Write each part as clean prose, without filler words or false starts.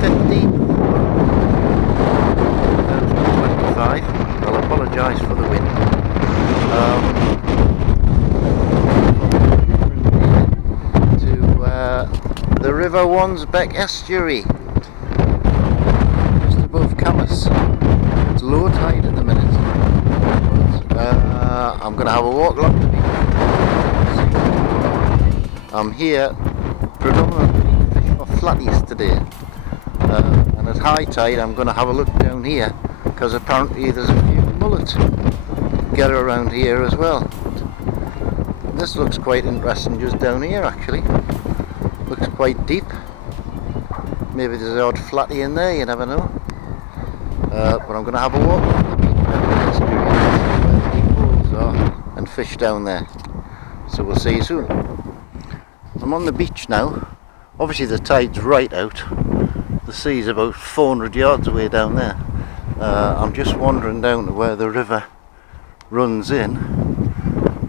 2025. I'll apologise for the wind. To the River Wansbeck Estuary, just above Camas. It's low tide at the minute. I'm going to have a walk along the beach. I'm here predominantly fishing for flatties today, and at high tide I'm going to have a look down here because apparently there's a few mullet get around here as well. This looks quite interesting just down here actually. Looks quite deep. Maybe there's an odd flattie in there, you never know. But I'm going to have a walk along the beach where the deep holes are and fish down there. So we'll see you soon. I'm on the beach now. Obviously the tide's right out. The sea's about 400 yards away down there. I'm just wandering down to where the river runs in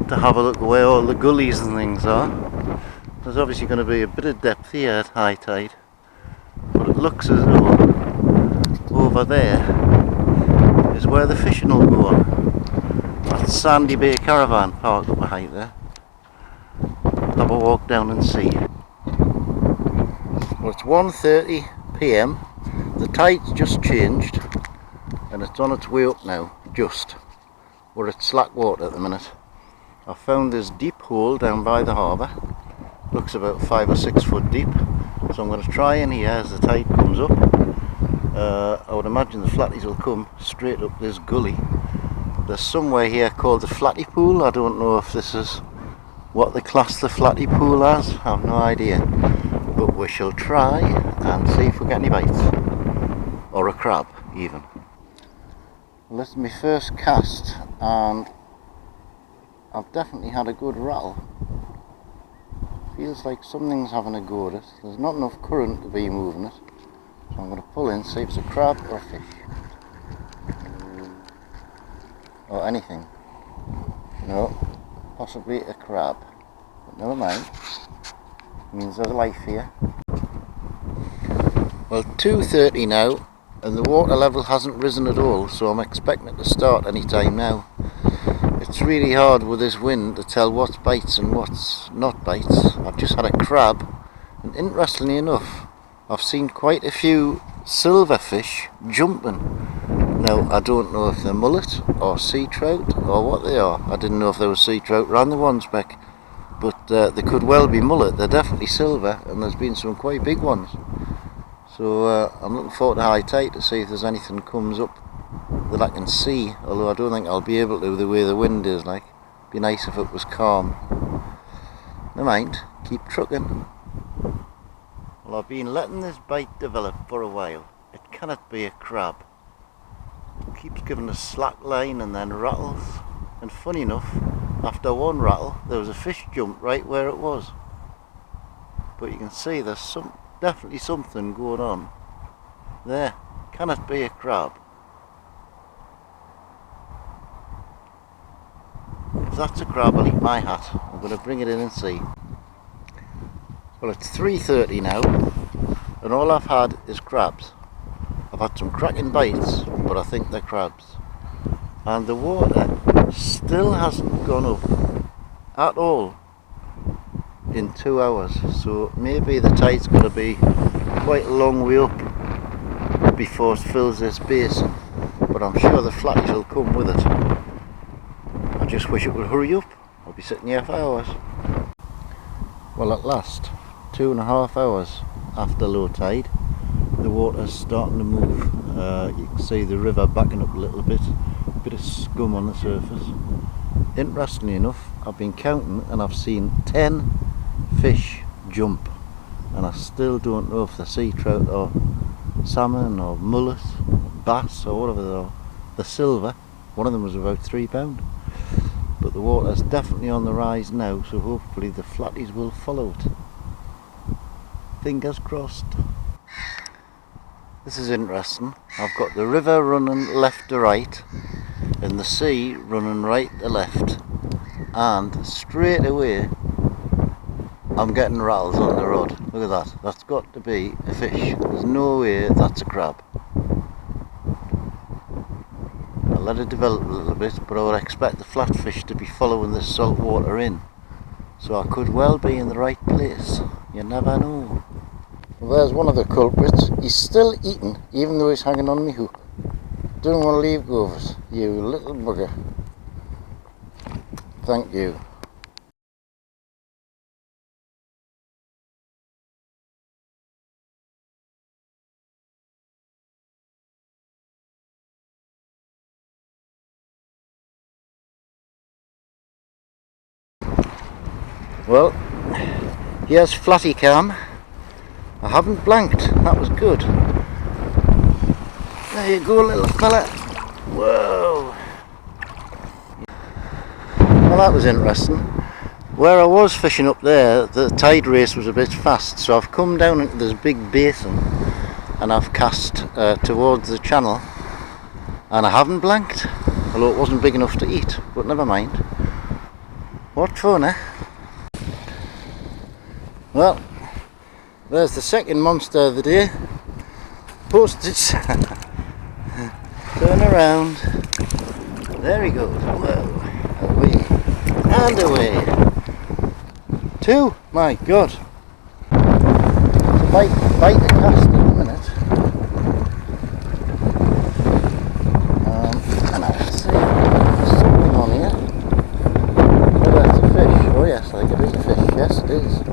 to have a look where all the gullies and things are. There's obviously going to be a bit of depth here at high tide, but it looks as though over there is where the fishing will go on. That's Sandy Bay Caravan park up behind there. Have a walk down and see. Well, it's 1:30 PM. The tide's just changed and it's on its way up now, just. We're at slack water at the minute. I found this deep hole down by the harbour. Looks about 5 or 6 foot deep. So I'm going to try in here as the tide comes up. I would imagine the flatties will come straight up this gully. There's somewhere here called the Flattie Pool. I don't know if this is what they class the Flattie Pool as. I have no idea. But we shall try and see if we get any bites. Or a crab even. Well, this is my first cast and I've definitely had a good rattle. Feels like something's having a go at it. There's not enough current to be moving it. So I'm going to pull in, see if it's a crab or a fish. Or anything. No, possibly a crab. But never mind. It means there's life here. Well, 2:30 now, and the water level hasn't risen at all, so I'm expecting it to start any time now. It's really hard with this wind to tell what's bites and what's not bites. I've just had a crab, and interestingly enough, I've seen quite a few silverfish jumping. Now, I don't know if they're mullet or sea trout or what they are. I didn't know if they were sea trout around the Wansbeck, but they could well be mullet. They're definitely silver, and there's been some quite big ones. So I'm looking forward to high tide to see if there's anything comes up that I can see, although I don't think I'll be able to the way the wind is like. Be nice if it was calm. Never mind, keep trucking. Well, I've been letting this bite develop for a while. It cannot be a crab. It keeps giving a slack line and then rattles. And funny enough, after one rattle, there was a fish jump right where it was. But you can see there's definitely something going on. There, cannot be a crab. If that's a crab, I'll eat my hat. I'm going to bring it in and see. Well, it's 3:30 now, and all I've had is crabs. I've had some cracking bites, but I think they're crabs. And the water still hasn't gone up at all in 2 hours. So maybe the tide's going to be quite a long way up before it fills this basin. But I'm sure the flatties will come with it. I just wish it would hurry up. I'll be sitting here for hours. Well, at last, 2.5 hours after low tide, the water's starting to move. You can see the river backing up a little bit, a bit of scum on the surface. Interestingly enough, I've been counting and I've seen 10 fish jump, and I still don't know if they're sea trout or salmon or mullet, or bass or whatever they are. They're silver. One of them was about £3. But the water's definitely on the rise now, so hopefully the flatties will follow it. Fingers crossed. This is interesting. I've got the river running left to right and the sea running right to left, and straight away I'm getting rattles on the rod. Look at that. That's got to be a fish. There's no way that's a crab. I'll let it develop a little bit, but I would expect the flatfish to be following this salt water in. So I could well be in the right place. You never know. Well, there's one of the culprits. He's still eating, even though he's hanging on my hook. Don't want to leave go of it, you little bugger. Thank you. Well, here's Flattie Cam. I haven't blanked, that was good. There you go, little fella. Whoa. Well, that was interesting. Where I was fishing up there, the tide race was a bit fast, so I've come down into this big basin and I've cast towards the channel, and I haven't blanked, although it wasn't big enough to eat, but never mind. What fun, eh? Well, there's the second monster of the day. Postage. Turn around. There he goes. Whoa. Away. And away. Two. My God. It's a bite a cast in a minute. And I see there's something on here. Whether it's a fish. Oh yes, I think it is a fish. Yes, it is.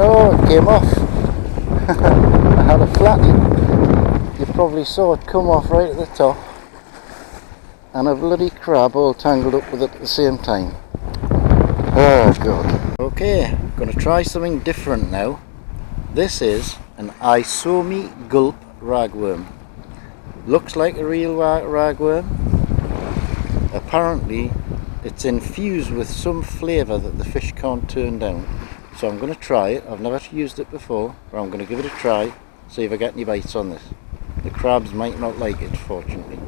Oh, it came off. I had a flattie. You probably saw it come off right at the top. And a bloody crab all tangled up with it at the same time. Oh God. Okay, I'm going to try something different now. This is an Isomi gulp ragworm. Looks like a real ragworm. Apparently it's infused with some flavour that the fish can't turn down. So I'm going to try it. I've never used it before, but I'm going to give it a try, see if I get any bites on this. The crabs might not like it, fortunately.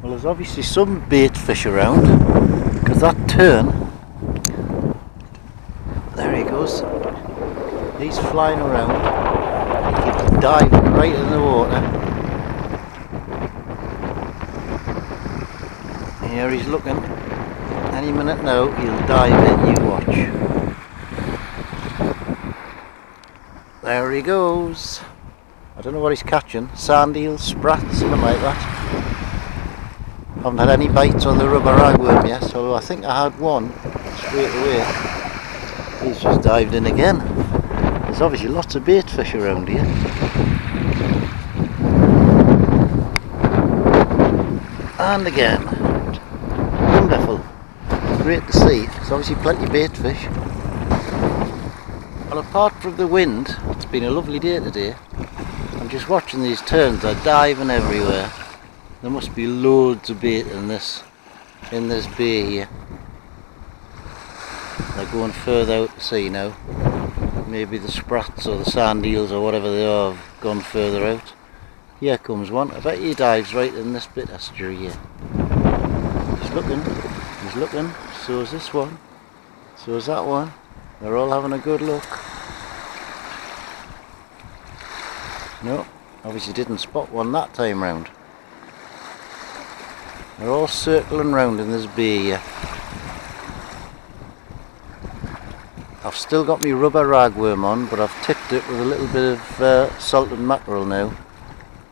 Well, there's obviously some bait fish around, because that tern, there he goes, he's flying around, he keeps diving right in the water. Here he's looking. Any minute now he'll dive in, you watch. There he goes. I don't know what he's catching. Sand eels, sprats, something like that. Haven't had any bites on the rubber ragworm yet, although I think I had one straight away. He's just dived in again. There's obviously lots of bait fish around here. And again. Wonderful. Great to see. There's obviously plenty of bait fish. Well, apart from the wind, it's been a lovely day today. I'm just watching these terns, they're diving everywhere. There must be loads of bait in this bay here. They're going further out to sea now. Maybe the sprats or the sand eels or whatever they are have gone further out. Here comes one. I bet he dives right in this bit estuary here. He's looking. So is this one. So is that one. They're all having a good look. No, obviously didn't spot one that time round. They're all circling round in this bay here. I've still got my rubber ragworm on, but I've tipped it with a little bit of salted mackerel now.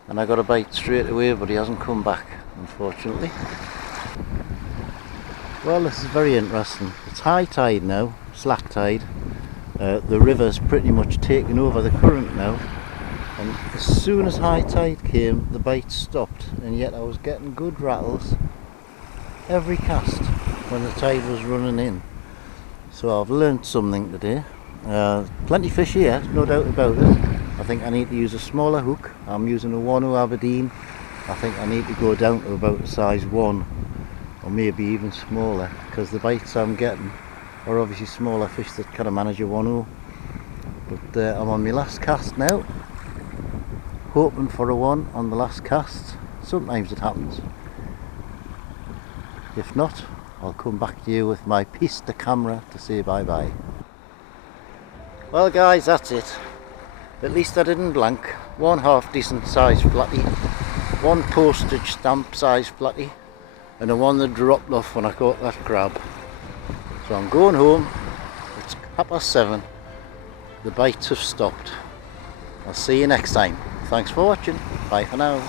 And I got a bite straight away, but he hasn't come back, unfortunately. Well, this is very interesting. It's high tide now, slack tide. The river's pretty much taken over the current now. And as soon as high tide came, the bites stopped, and yet I was getting good rattles every cast when the tide was running in. So I've learnt something today. Plenty of fish here, no doubt about it. I think I need to use a smaller hook. I'm using a 1 Aberdeen. I think I need to go down to about a size 1, or maybe even smaller, because the bites I'm getting are obviously smaller fish that kind of manage a 1. But I'm on my last cast now, hoping for a 1 on the last cast. Sometimes it happens. If not, I'll come back to you with my piece de camera to say bye bye. Well guys, that's it. At least I didn't blank. One half decent sized flattie, one postage stamp sized flattie, and the one that dropped off when I caught that crab. So I'm going home. It's 7:30. The bites have stopped. I'll see you next time. Thanks for watching. Bye for now.